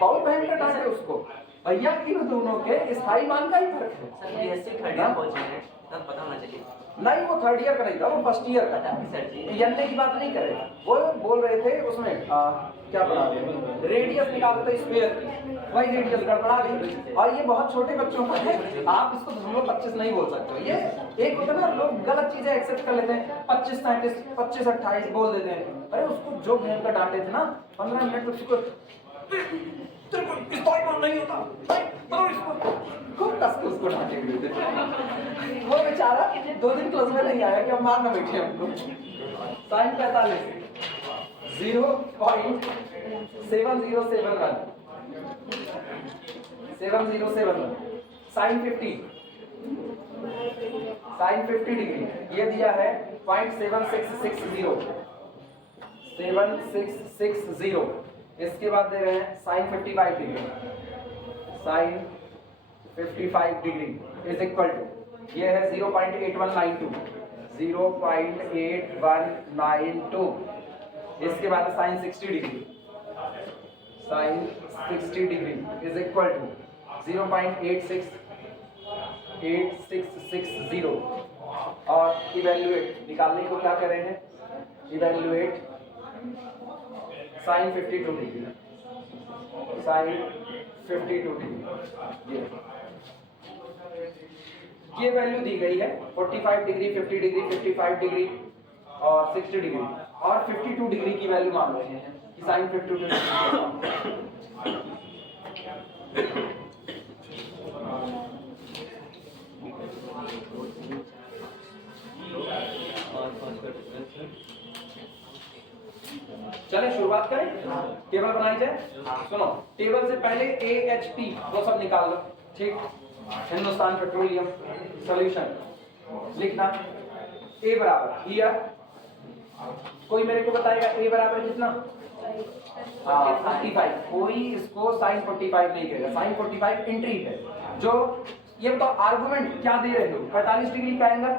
बहुत भयंकर डांटे उसको। भैया की दोनों के स्थायी मान का ही फर्क है। सर बीएससी थर्ड ईयर पहुंचे हैं, तब पता होना चाहिए। नहीं वो 3rd ईयर का नहीं था, वो 1st ईयर का था। सर जी एनए की बात नहीं करे, वो बोल रहे थे उसमें क्या पढ़ा रहे, रेडियस निकालते थे स्क्वायर की, वही रेडियस गड़बड़ा गई। और ये बहुत छोटे बच्चों का है, आप इसको 0.25 नहीं बोल सकते। ये एक होता है ना, लोग गलत चीजें एक्सेप्ट कर लेते हैं, 25-37, 25-28 बोल देते हैं। अरे उसको जो भयंकर डांटे थे ना 15 मिनट तक उसको तेरे को स्थायी मान नहीं होता, खूब कस के उसको डांटे हुए थे। वो बेचारा 2 दिन क्लास में नहीं आया कि अब मारना बैठे हमको। sin 45 0.7071 sin 50 डिग्री ये दिया है 0.7660, इसके बाद दे रहे हैं sin 55 degree, sin 55 degree is equal to, ये है 0.8192, इसके बाद sin 60 degree, sin 60 degree is equal to 0.8660, और इवेल्युएट निकालने को क्या कर रहे हैं, evaluate sin 52 degree, sin 52 degree, ये वैल्यू दी गई है 45 डिग्री, 50 डिग्री, 55 डिग्री और 60 डिग्री, और 52 डिग्री की वैल्यू मान रहे हैं कि sin 52 डिग्री। चले शुरुआत करें, टेबल बनाई जाए। सुनो टेबल से पहले AHP वो सब निकाल लो, ठीक, हिंदुस्तान पेट्रोलियम सॉल्यूशन लिखना। A बराबर ईयर, कोई मेरे को बताएगा A बराबर कितना? 45, कोई इसको sin 45 नहीं कहेगा, sin 45 एंट्री है। जो ये बताओ आर्गुमेंट क्या दे रहे हो, 45 डिग्री का एंगल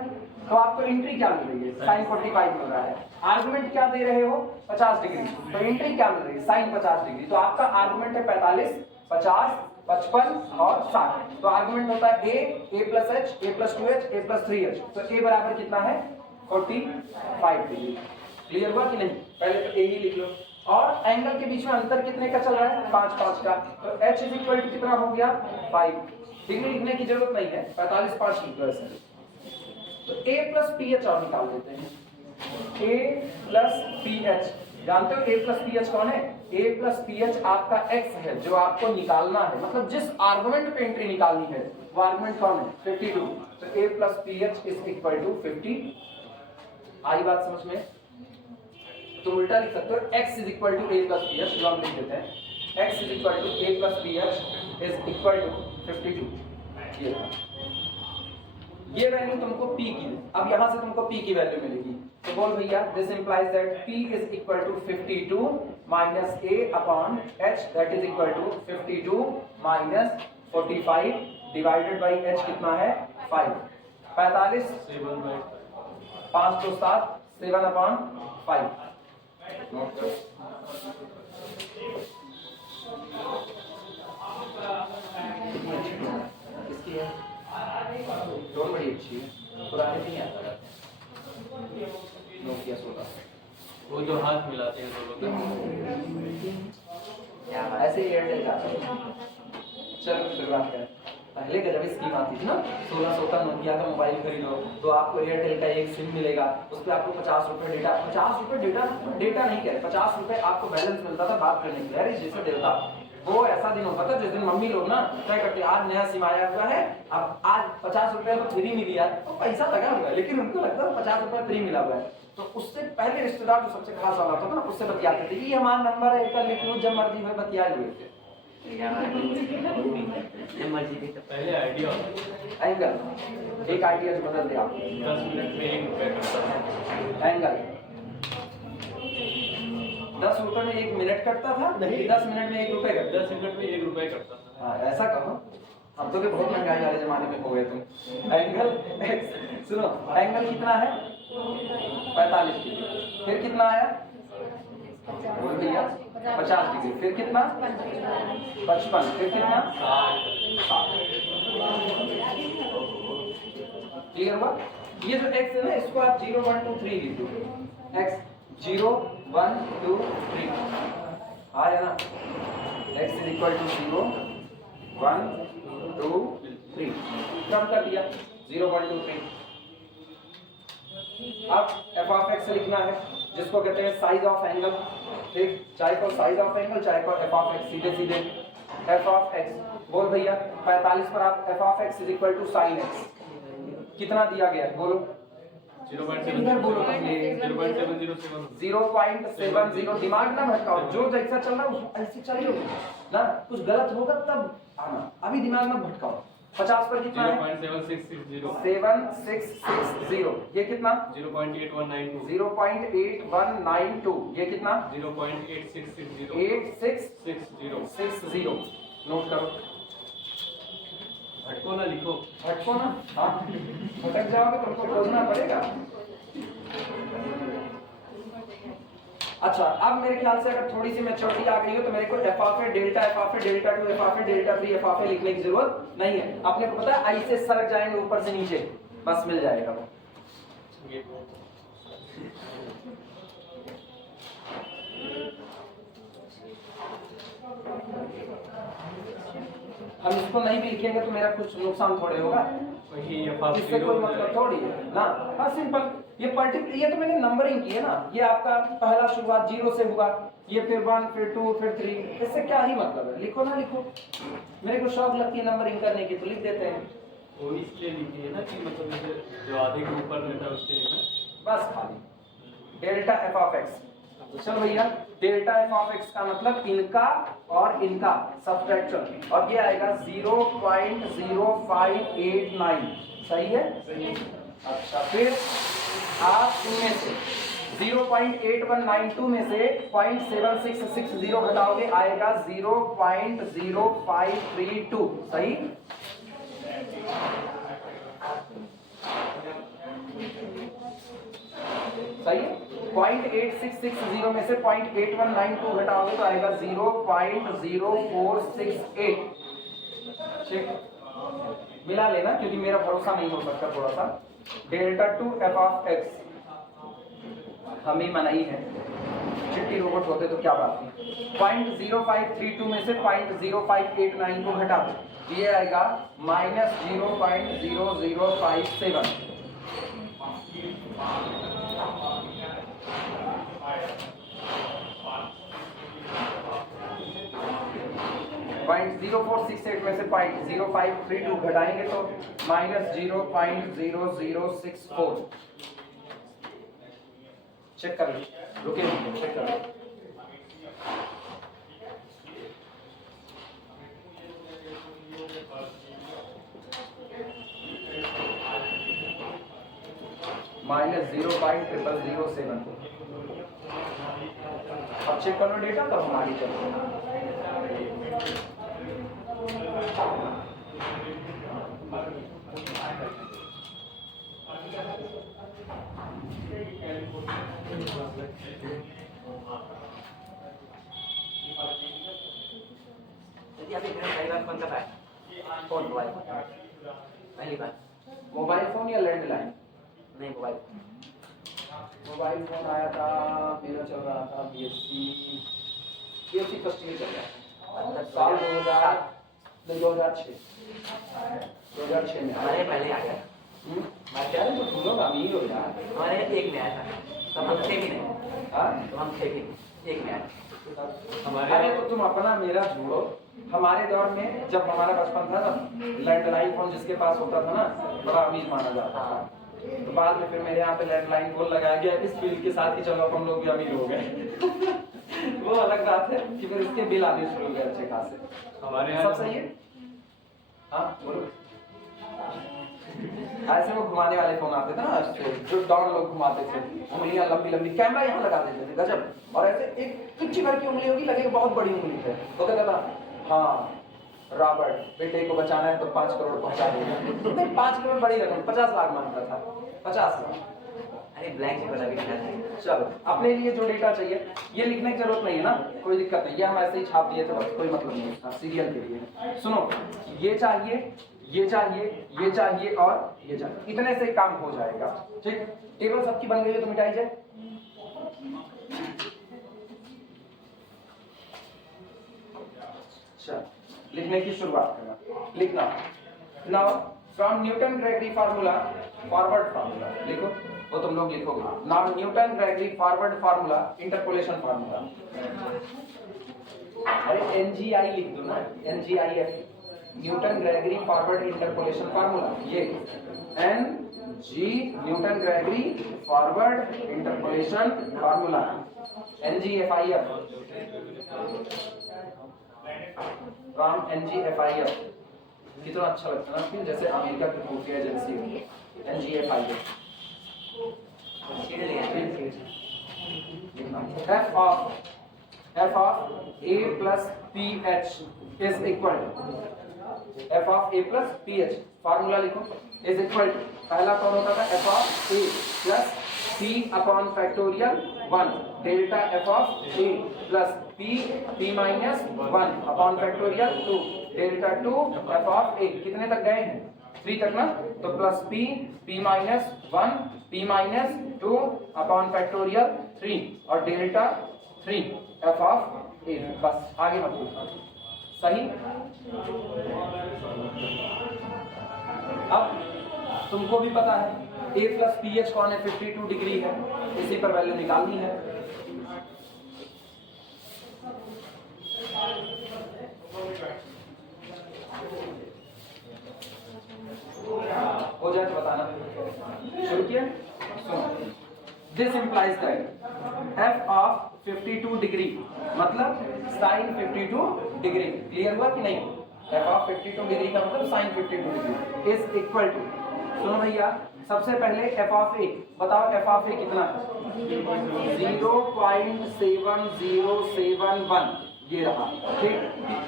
तो आपको एंट्री क्या मिल रही है? साइन 45 मिल रहा है। आर्गुमेंट क्या दे रहे हो? 50 डिग्री। तो एंट्री क्या मिल रही है? Sine 50 degree. तो आपका आर्गुमेंट है 45, 50, 55 और 60। तो आर्गुमेंट होता है a plus h, a plus 2h, a plus 3h। तो a बराबर कितना है? 45 डिग्री। क्लियर हुआ कि नहीं? पहले तो a ही लिख लो। और एंगल के बीच में अंतर कितने का चल रहा है? 5 5 का। तो h इज इक्वल टू कितना हो गया? 5 डिग्री। लिखने की जरूरत नहीं है, 45 5 लिख लो ऐसे। तो a प्लस ph और निकाल देते हैं। a प्लस ph, जानते हो a प्लस ph कौन है? a प्लस ph आपका x है जो आपको निकालना है, मतलब जिस आर्गुमेंट पे एंट्री निकालनी है वो आर्गुमेंट कौन है? 52। तो a plus ph is equal to 50। आई बात समझ में? तो उल्टा लिख सकते हो, x is equal to a plus ph, जो हम लिख देते हैं x is equal to a plus ph is equal to 52। ये वैल्यू तुमको p की, अब यहां से तुमको p की वैल्यू मिलेगी। तो बोल भैया, this implies that p is equal to 52 minus a upon h, that is equal to 52 minus 45 divided by h कितना है? 5। 45 5 तो 7, 7 अपॉन 5। किसकी है? दोनों बड़ी अच्छी है, पुराने नहीं आता है। नोकिया 16 वो जो हाथ मिलाते हैं दोनों का, ऐसे एयरटेल का। चलो शुरुआत करें। पहले गजब स्कीम आती थी ना, 1600 का नोकिया का मोबाइल खरीदो तो आपको एयरटेल का एक सिम मिलेगा, उस पर आपको 50 रुपए डेटा, 50 रुपए डेटा नहीं कह, 50 रुपए आपको बैलेंस मिलता था बात करने के लिए। अरे जैसे देवता, वो ऐसा दिन होता था जिस दिन मम्मी लोग ना तय करते आज नया सिम आया हुआ है, अब आज 50 रुपए तो फ्री मिली यार, तो पैसा लगा हुआ है लेकिन उनको लगता था 50 रुपए फ्री मिला हुआ है। तो उससे पहले रिश्तेदार जो सबसे खास वाला होता था ना, उससे बतियाते थे, ये हमारा नंबर है, एक लिख लो, जब मर्जी में बतियाए हुए थे। पहले आइडिया होता एंगल, एक आइडिया जो बदल दिया 10 मिनट में 1 रुपए करता था। एंगल 10 रुपए में 1 मिनट कटता था, नहीं 10 मिनट में 1 रुपए कटता 10 मिनट में 1 रुपए करता था। हाँ ऐसा कहो, अब तो बहुत महंगाई वाले जमाने में हो गए तुम। एंगल सुनो, एंगल कितना है? 45 डिग्री। फिर कितना आया? बोल भैया 50 डिग्री। फिर कितना? 55। फिर कितना? 60। क्लियर हुआ? ये जो x है ना, इसको आप 0 1 2 3 लिख दो। x 0 1 2 3 आया ना? x इज इक्वल टू 0 1 2 3, कम कर दिया 0 1 2 3। अब f ऑफ x लिखना है, जिसको कहते हैं साइज ऑफ एंगल। ठीक, चाहे को साइज ऑफ एंगल, चाहे को f ऑफ x, सीधे सीधे f ऑफ x। बोल भैया 45 पर आप f of x is equal to sine x कितना दिया गया है? बोलो 0.7 बोलो पहले 0.707 0.70। दिमाग ना भटकाओ, जो जैसा चल रहा है ऐसे चलिए ना, कुछ गलत होगा तब आना, अभी दिमाग मत भटकाओ। 50 पर कितना है? 0.7660 7660। ये कितना? 0.8192 0.8192। ये कितना? 0.8660 8660। नोट करो, भटको ना, लिखो। भटको ना, हाँ भटक जाओगे तुमको खोजना पड़ेगा। अच्छा, अब मेरे ख्याल से अगर थोड़ी सी मैच्योरिटी आ गई हो तो मेरे को f of a delta, f of a delta 2, f of a delta 3, f of a लिखने की जरूरत नहीं है। अपने को पता है आई से सरक जाएंगे ऊपर से नीचे, बस मिल जाएगा वो। हम इसको नहीं भी लिखेंगे तो मेरा कुछ नुकसान थोड़े होगा, इससे कोई मतलब थोड़ी है ना। हाँ सिंपल, ये पर्टिकुलर, ये तो मैंने नंबरिंग की है ना, ये आपका पहला शुरुआत 0 से हुआ, ये फिर 1 फिर 2 फिर 3, इससे क्या ही मतलब है? लिखो ना लिखो, मेरे को शौक लगती है नंबरिंग करने की तो लिख देते हैं। वो इसलिए लिखी है ना कि मतलब जो आधे के ऊपर रहता है उसके लिए ना, बस खाली डेल्टा f ऑफ x। चलो भैया, डेल्टा f ऑफ x का मतलब इनका और इनका सब्ट्रैक्शन, और ये आएगा 0.0589। सही है? अच्छा, फिर आप इनमें से 0.8192 में से 0.7660 घटाओगे, आएगा 0.0532। सही? सही है। 0.8660 में से 0.8192 घटाओगे तो आएगा 0.0468। ठीक, मिला लेना क्योंकि मेरा भरोसा नहीं हो सकता थोड़ा सा। Delta two F of x हमें मनाई है, चिट्टी रोबोट होते तो क्या बात थी। 0.0532 में से 0.0589 को घटा दो, ये आएगा -0.0057। 0.0468 में से 0.0532 घटाएंगे तो -0.0064। चेक कर लो, रुके चेक कर लो। -0.0007। अब चेक कर लो डेटा, तब हम आगे चलते हैं। यदि आपने पहली बार फोन कब आया? फोन मोबाइल पहली बार मोबाइल फोन या लैंडलाइन? नहीं मोबाइल मोबाइल फोन आया था, मेरा चल रहा था बीएससी फर्स्ट ईयर चल रहा था, साल 2006 में हमारे पहले आ गया। क्या तो तुम लोग अमीर हो यार। हमारे एक में आया था, तब हम थे भी नहीं। हाँ? तो हम थे भी नहीं, एक में आया। अरे तो तुम अपना मेरा छोड़ो, हमारे दौर में जब हमारा बचपन था ना, लैंडलाइन फोन जिसके पास होता था ना, बड़ा अमीर माना जाता था। तो बाद में फिर मेरे यहाँ पे लैंडलाइन फोन लगाया गया इस बिल के साथ ही, चलो हम लोग भी अमीर हो गए। वो अलग बात है कि फिर इसके बिल आने शुरू हो गए अच्छे खासे। हमारे यहाँ सब सही है। हाँ बोलो। ऐसे वो घुमाने वाले फोन आते थे ना, जो डॉन लोग घुमाते थे, उंगलियां लंबी लंबी, कैमरा यहाँ लगा देते थे, गजब। और ऐसे एक कुछ भर की उंगली होगी, लगेगा बहुत बड़ी उंगली है, तो कहता था हाँ रॉबर्ट बेटे को बचाना है तो 5 करोड़ पहुंचा देगा। नहीं 5 करोड़ बड़ी रकम, 50 लाख मांगता था, 50 लाख। अरे ब्लैंक चेक वाला भी लिखा था। चलो अपने लिए जो डेटा चाहिए ये लिखने की जरूरत नहीं है ना, कोई दिक्कत नहीं, ये हम ऐसे ही छाप दिए थे बस, कोई मतलब नहीं है सीरियल के लिए। सुनो, ये चाहिए, ये चाहिए, ये चाहिए और ये चाहिए, इतने से काम हो जाएगा। ठीक, टेबल सबकी बन गई है तो मिटाई जाए। अच्छा, लिखने की शुरुआत करना, लिखना। Now from Newton Gregory formula, forward formula लिखो, वो तुम लोग लिखोगे। Now Newton Gregory forward formula, interpolation formula. अरे एनजीआई लिख दो ना, NGIF, Newton Gregory forward interpolation formula. ये N G Newton Gregory forward interpolation formula, NGFIF, from NGFIF. कितना अच्छा लगता है ना, फिर जैसे अमेरिका की खुफिया एजेंसी होगी, एनजीएफआईएफ। f of a plus ph is equal to f of a plus ph, formula लिखो, is equal to, पहला कौन होता था, f of a plus p upon factorial 1 delta f of a plus p minus 1 upon factorial 2 delta 2 f of a। कितने तक गए हैं, 3 तक ना, तो plus p minus 1 p minus 2 upon factorial 3 और डेल्टा 3 f of a। बस आगे मत पूछना, सही। अब तुमको भी पता है a plus ph कौन है, 52 डिग्री है, इसी पर वैल्यू निकालनी है। हो जाए तो बताना। शुरू किया, this implies that f of 52 degree मतलब sin 52 डिग्री। क्लियर हुआ कि नहीं? f of 52 डिग्री का मतलब sin 52 degree is equal to, सुनो भैया, सबसे पहले f of a बताओ, f of a कितना है, 0.7071। ये रहा ठीक।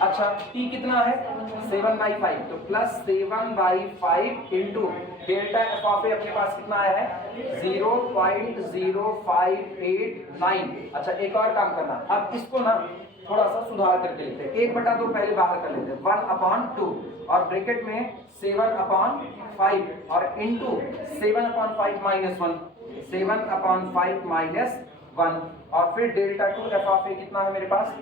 अच्छा t कितना है 7/5 तो plus 7/5 into delta F of A अपने पास कितना आया है 0.0589। अच्छा एक और काम करना, अब इसको ना थोड़ा सा सुधार करके लिखते हैं, 1/2 पहले बाहर कर लेते हैं 1/2 और ब्रैकेट में 7/5 और इंटू 7/5 माइनस 1 7/5 माइनस 1 और फिर delta two F of A कितना है मेरे पास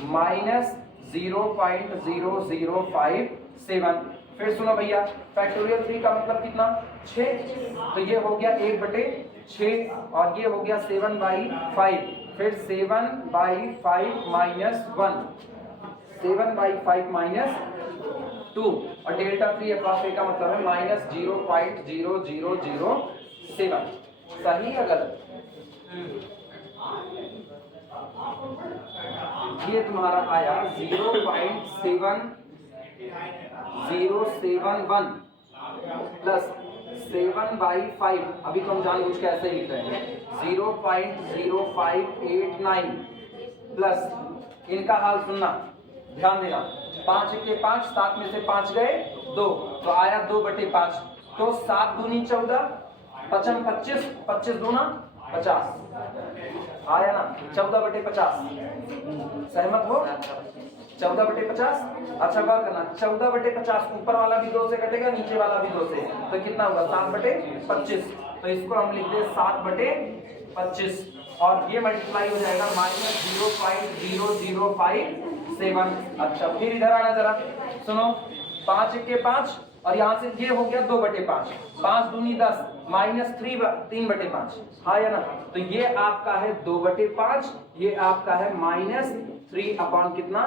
-0.0057। फिर सुनो भैया फैक्टोरियल 3 का मतलब कितना 6, तो ये हो गया 1/6 और ये हो गया 7/5 फिर 7/5 माइनस 1 7/5 माइनस 2 और डेल्टा 3 एफ ऑफ ए का मतलब है -0.0007। सही है गलत? ये तुम्हारा आया 0.7071 प्लस 7/5 अभी तो हम जानबूझ के ऐसे लिख रहे हैं 0.0589 प्लस इनका हाल सुनना ध्यान देना 5 के 5 7 में से 5 गए 2 तो आया 2/5 तो 7 दूनी 14 5 25 25 दूना 50 आया ना 14/50 सहमत हो 14/50। अच्छा गौर करना 14/50 ऊपर वाला भी 2 से कटेगा नीचे वाला भी 2 से तो कितना होगा 7/25 तो इसको हम लिख दे 7/25 और ये मल्टीप्लाई हो जाएगा -0.0057। अच्छा फिर इधर आना जरा सुनो 5 के 5 और यहाँ से ये हो गया 2/5 5 दूनी 10 -3/5 हाँ या ना तो ये आपका है 2/5 ये आपका है -3 कितना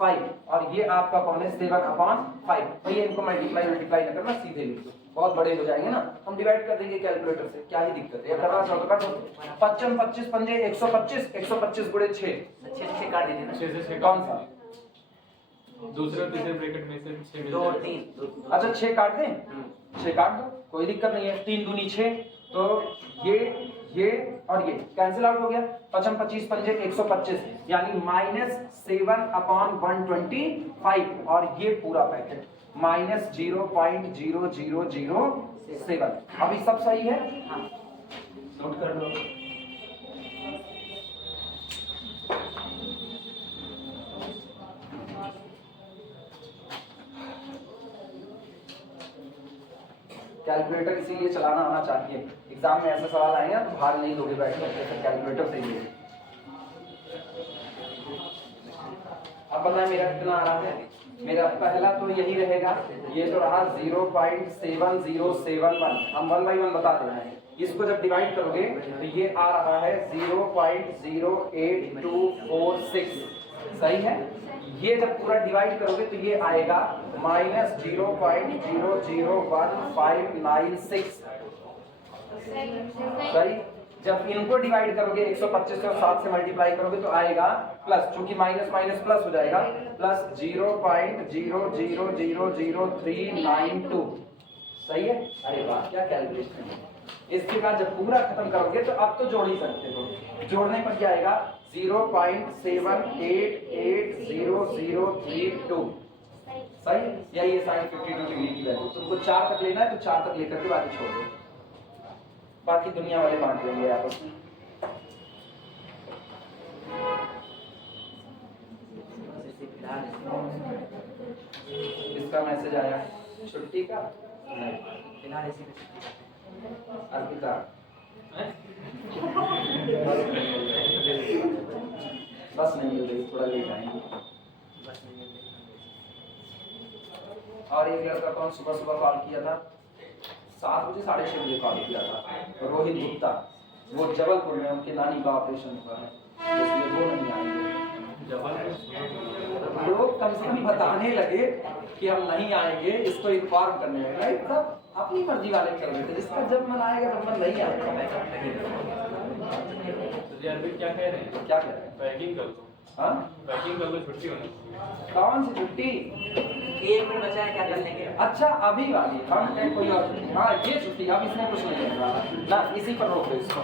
5 और ये आपका कौन है 7/5 तो ये इनको मल्टीप्लाई न करना सीधे लिख दो बहुत बड़े हो जाएंगे ना हम डिवाइड कर देंगे कैलकुलेटर से क्या ही दिक्कत है करना चाहो तो कर दो 55 25 पंजे 125 125 गुणे 6 6 काट दीजिए ना 6 से 6 कौन सा दूसरे तीसरे ब्रैकेट में से 6 2 3 अच्छा 6 काट दें 6 काट दो कोई दिक्कत नहीं है 3 दूनी 6 तो ये और ये कैंसिल आउट हो गया 55 25 पंजे 125 यानी -7/125 और ये पूरा पैकेट -0.0007। अभी सब सही है नोट कर लो कैलकुलेटर इसीलिए चलाना आना चाहिए एग्जाम में ऐसे सवाल आएंगे तो भाग नहीं दोगे बैठ कर कैलकुलेटर से ही। अब पता है मेरा कितना आ रहा है मेरा पहला तो यही रहेगा ये तो रहा 0.7071 हम 1 by 1 बता दे रहे हैं इसको जब डिवाइड करोगे तो ये आ रहा है 0.08246 सही है। ये जब पूरा डिवाइड करोगे तो ये आएगा -0.001596 सही। जब इनको डिवाइड करोगे 125 और 7 से मल्टीप्लाई करोगे तो आएगा प्लस चूंकि माइनस माइनस प्लस हो जाएगा प्लस 0.000392 सही है। अरे वाह क्या कैलकुलेशन है। इसके बाद जब पूरा खत्म करोगे तो अब तो जोड़ ही सकते हो जोड़ने पर क्या आएगा 0.788032 सही। यही है sin 52 डिग्री की वैल्यू तुमको 4 तक लेना है तो 4 तक लेकर के बाकी छोड़ दो बाकी दुनिया वाले बांट देंगे आपस में। इसका मैसेज आया छुट्टी का अर्पिता बस नहीं मिल रही थोड़ा लेट आएंगे। और एक लड़का कौन सुबह सुबह कॉल किया था 7 बजे 6:30 बजे कॉल किया था रोहित गुप्ता वो जबलपुर में उनके नानी का ऑपरेशन हुआ है इसलिए वो नहीं आएंगे। लोग कम से कम बताने लगे कि हम नहीं आएंगे इसको इन्फॉर्म करने लगे राइट सब अपनी मर्जी वाले कर रहे थे जिसका जब मन आएगा तब मन नहीं आएगा। क्या कह रहे हैं क्या कह रहे हैं पैकिंग कर लो हाँ पैकिंग कर लो छुट्टी होनी कौन सी छुट्टी 1 मिनट बचा है क्या कर लेंगे। अच्छा अभी वाली हम कोई और हाँ ये छुट्टी अब इसमें कुछ नहीं है ना इसी पर रोक दो इसको